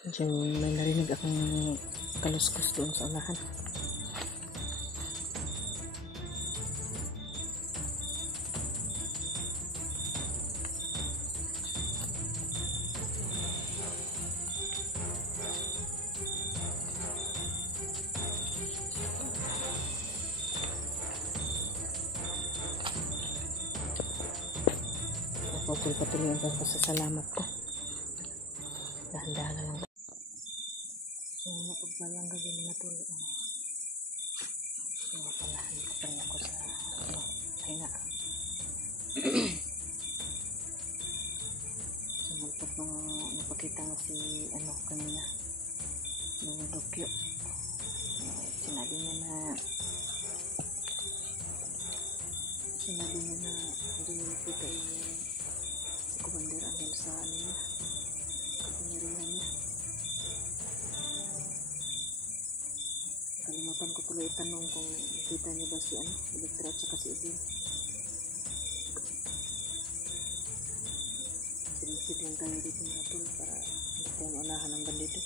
Medyo may narinig akong kaluskos doon sa unahan. Patuloy ang pasasalamat ko. Dahan-dahan na lang. So, mapagpalang gawin mga tuloy. So, mapalahan ko pa rin ako sa pahinga. So, napakita nga si kanina ng dokyo. Sinabi niya na hindi nakita yung Commander Angel sa niya, kapangyarihan niya. Kalimutan ko tuloy itanong kung nakita niya ba si Elektra at saka si Edwin. Sinisip lang tayo dito mga tol para hindi tayo maunahan ng bandido.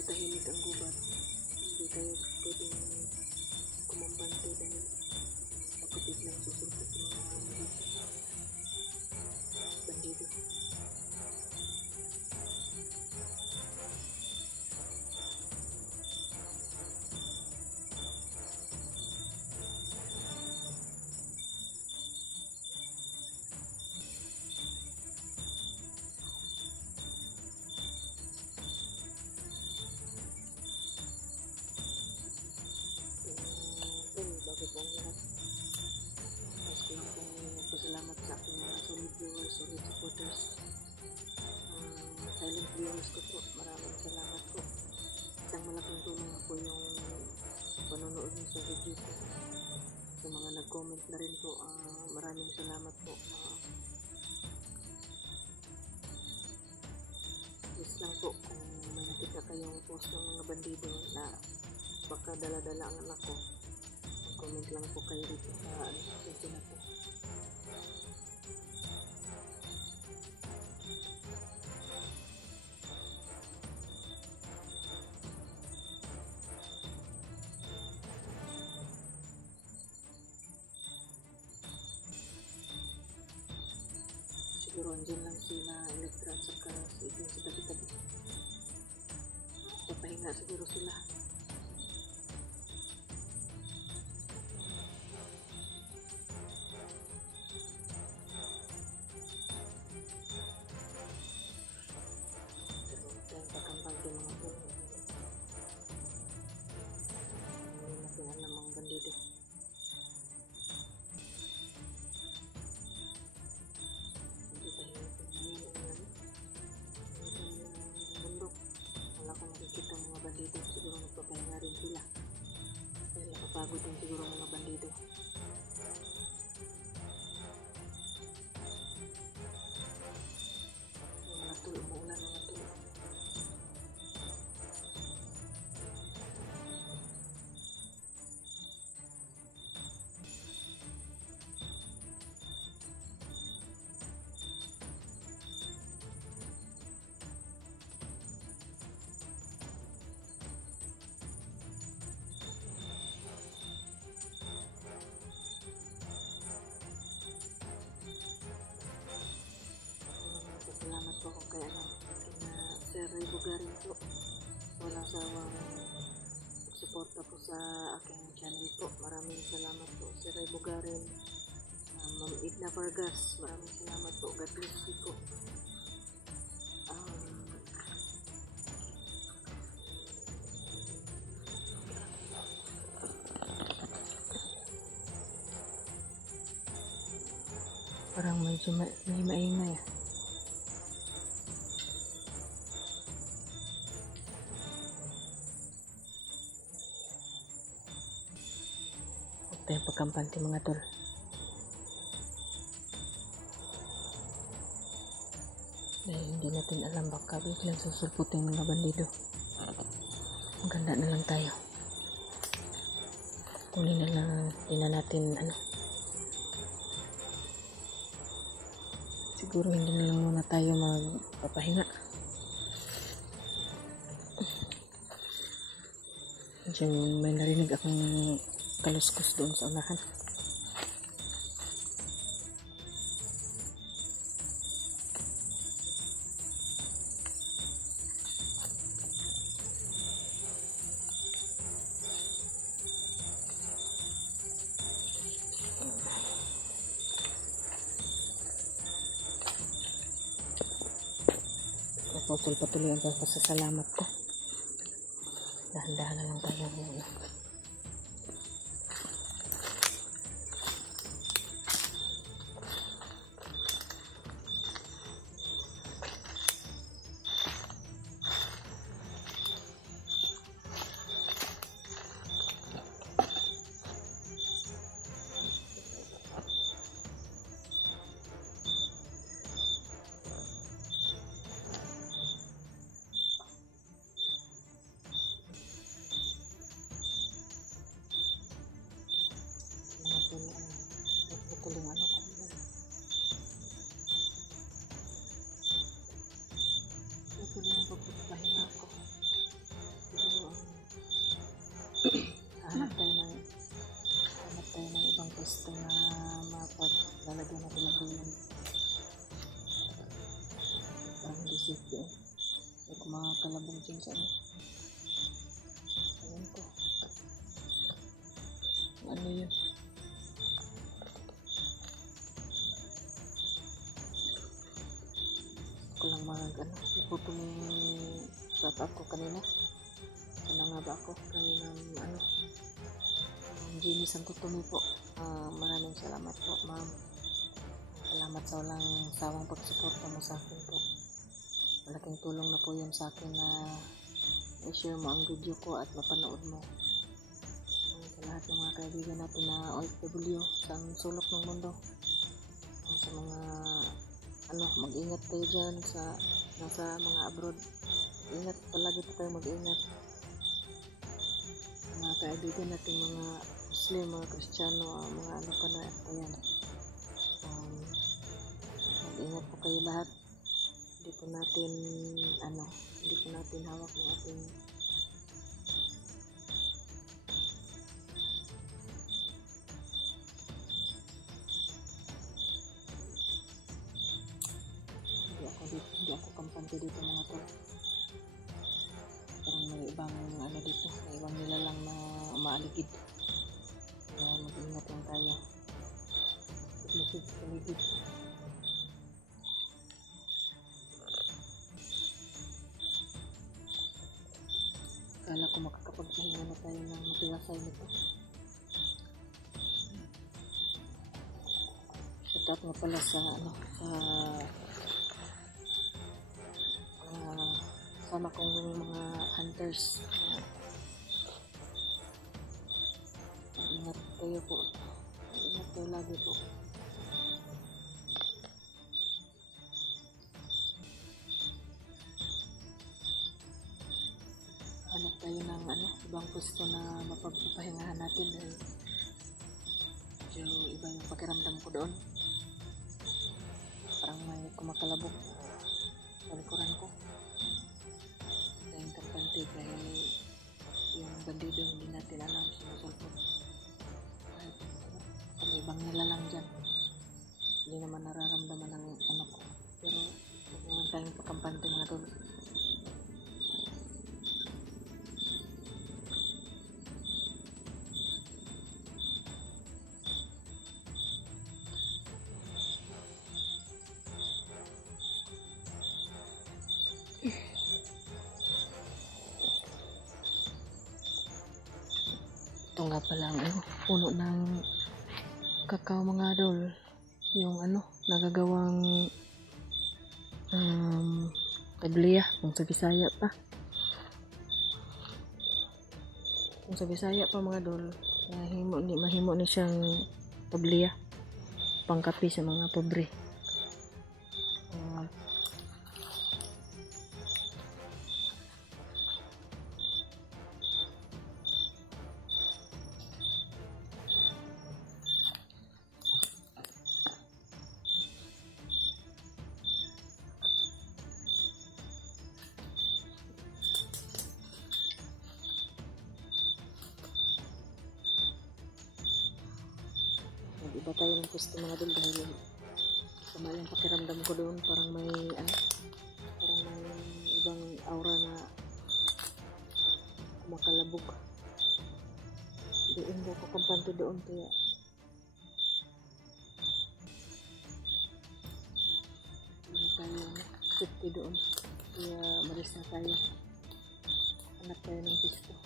Tahimik ang gubat, hindi tayo pwedeng kumambante dahil pagkapit lang susulpot ng mga bandido. Salamat sa aking mga solid viewers, solid supporters, silent viewers ko po. Maraming salamat po. Isang malaking tulong po yung panonood niyo sa video ko. Sa mga nag-comment na rin po, maraming salamat po. Please lang po kung may nakita kayong post ng mga bandido na baka dala-dala ang anak ko, comment lang po kayo dito sa video na po. Siguro andyan lang sila Elektra at saka si Edwin sa tabi-tabi. Papahinga siguro sila. Pero tayo pagkambal din mga po. Hindi natin alam ang bandido. Kita mga bandido, siguro nagpapahinga rin sila dahil nakapagod din siguro mga bandido. Mga tol, umuulan mga tol. Salamat po ako kay Sir Ray Bugarin po. Walang sawang suporta po sa aking channel po. Maraming salamat po Sir Ray Bugarin. Ma'am Edna Vargas, maraming salamat po. God bless you po. Parang medyo may maingay. tayong pagkampante mga tol. Dahil hindi natin alam, baka biglang susulputin mga bandido. Maganda na lang tayo. Kunin na lang, hindi na natin siguro hindi na lang muna tayo magpapahinga. Diyan may narinig akong kaluskos doon sa unahan. Patuloy ang pasasalamat ko. Dahan-dahan na lang tayo muna. Tulungan ako. Tuloy ang pagpapahinga ko. Siguro hanap tayo ng ibang pwesto na mapaglalagyan natin ng bulan. Parang hindi safe yun. May mga kalabong dyan sa ayan ko. Ano yun? Ko lang iputo mo yung shoutout ko kanina. Sana nga ba ako? Kanina Jenny Santo Tomi po. Maraming salamat po, ma'am. Salamat sa walang sawang pagsuporta mo sa akin po. Malaking tulong na po yun sa akin na i-share mo ang video ko at mapanood mo. Sa lahat ng mga kaibigan natin na OFW sa sulok ng mundo. Sa mga mag-ingat kayo dyan nasa mga abroad. Ingat palagi po kayo, mag-ingat. Mga kaibigan natin, mga Muslim, mga Kristiyano, mga pa na ayan. Mag-ingat po kayo lahat. Hindi po natin hawak ng ating hindi ako kampante dito mga tol. Parang may ibang dito, may ibang nilalang na umaaligid. Kaya mag-ingat lang tayo. Paligid. Kala ko makakapagpahinga na tayo ng matiwasay nito. Shoutout nga pala sa sama kong mga hunters. Ingat kayo po. Ingat kayo lagi po. Hanap tayo ng ibang pwesto na mapagpapahingahan natin dahil medyo iba yung pakiramdam ko doon. Parang may kumakalabog sa likuran ko. Dahil yung bandido hindi natin alam sinusulpot. Kahit kung ibang nilalang dyan, hindi naman nararamdaman ng ko. Pero huwag naman tayong pagkampante mga tol. Ito nga pala ang puno ng kakao mga idol. Yung nagagawang tagliya kung sa Bisaya pa. Kung sa Bisaya pa mga idol, Mahimo ni siyang pabliya, pangkapi sa mga pobre. Nag-iba tayo ng pwesto mga dul dahil sama yung pakiramdam ko doon, parang may ibang aura na kumakalabog. Doon ko kampante doon, kaya hindi tayo safety doon, kaya malis na tayo, hanap tayo ng pwesto.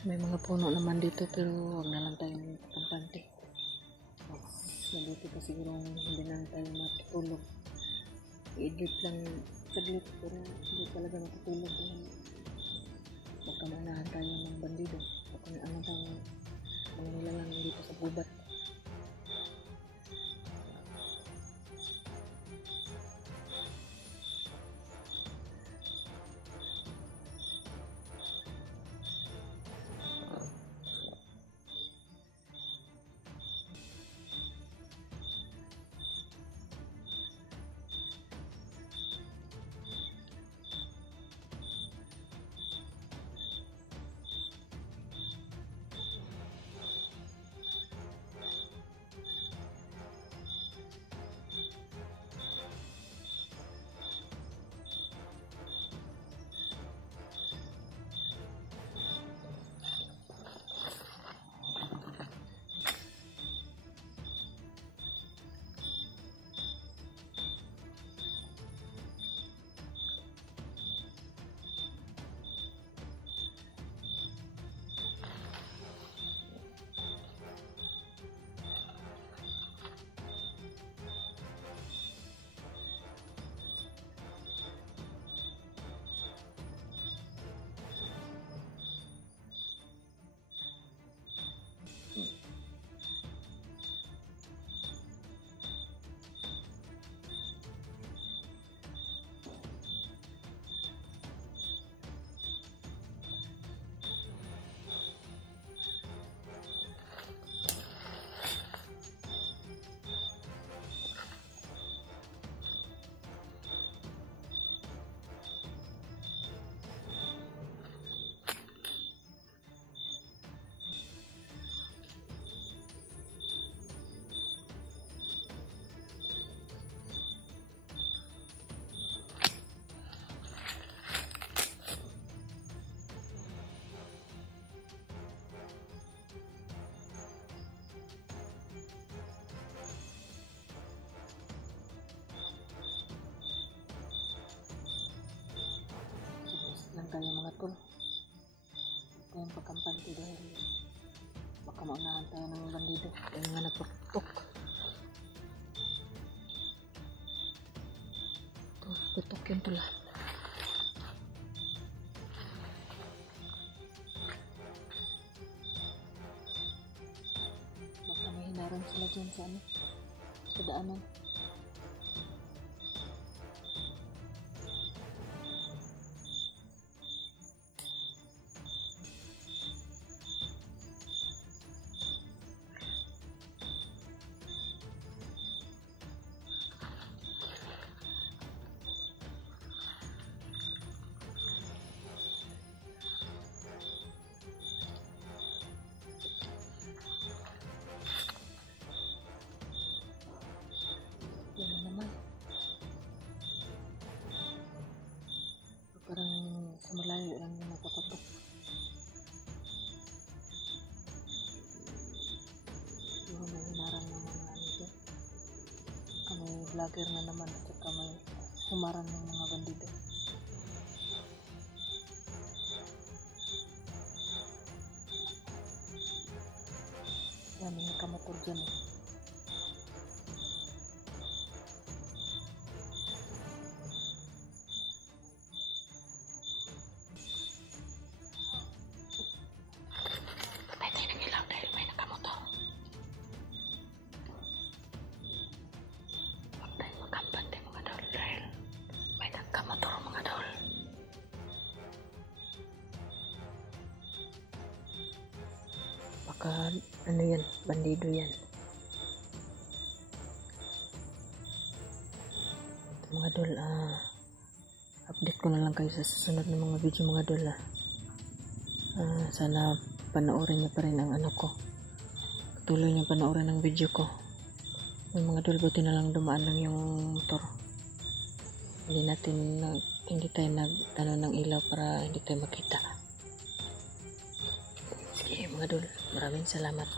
May mga puno naman dito, pero wag na lang tayong kampante. Mabuti pa siguro hindi na tayo matutulog. I-edit lang saglit, pero hindi talaga matutulog. Baka maunahan tayo ng bandido. Baka ano bang mga nilalang dito sa gubat. Tayo mga tol, tayong pagkampante dahil baka maunahan tayo ng bandido, yung mga nagpapok. Putok yun pala. Baka may hinarang sila dyan sa daanan. vlogger na naman at saka may humarang ng mga bandido. Yan, may nakamotor dyan eh. Patay tayo ng ilaw dahil may nakamotor. Huwag tayo magkampante mga dol dahil may nakamotor mga dol. Baka ano yan, bandido yan. Mga dol, update ko na lang kayo sa susunod ng mga video mga dol. Sana panoorin niyo pa rin ang ano ko. Patuloy niyo panoorin ang video ko. Yung mga dol, buti na lang dumaan lang yung motor. Hindi tayo nag ng ilaw para hindi tayo makita. Sige mga dol, maraming salamat.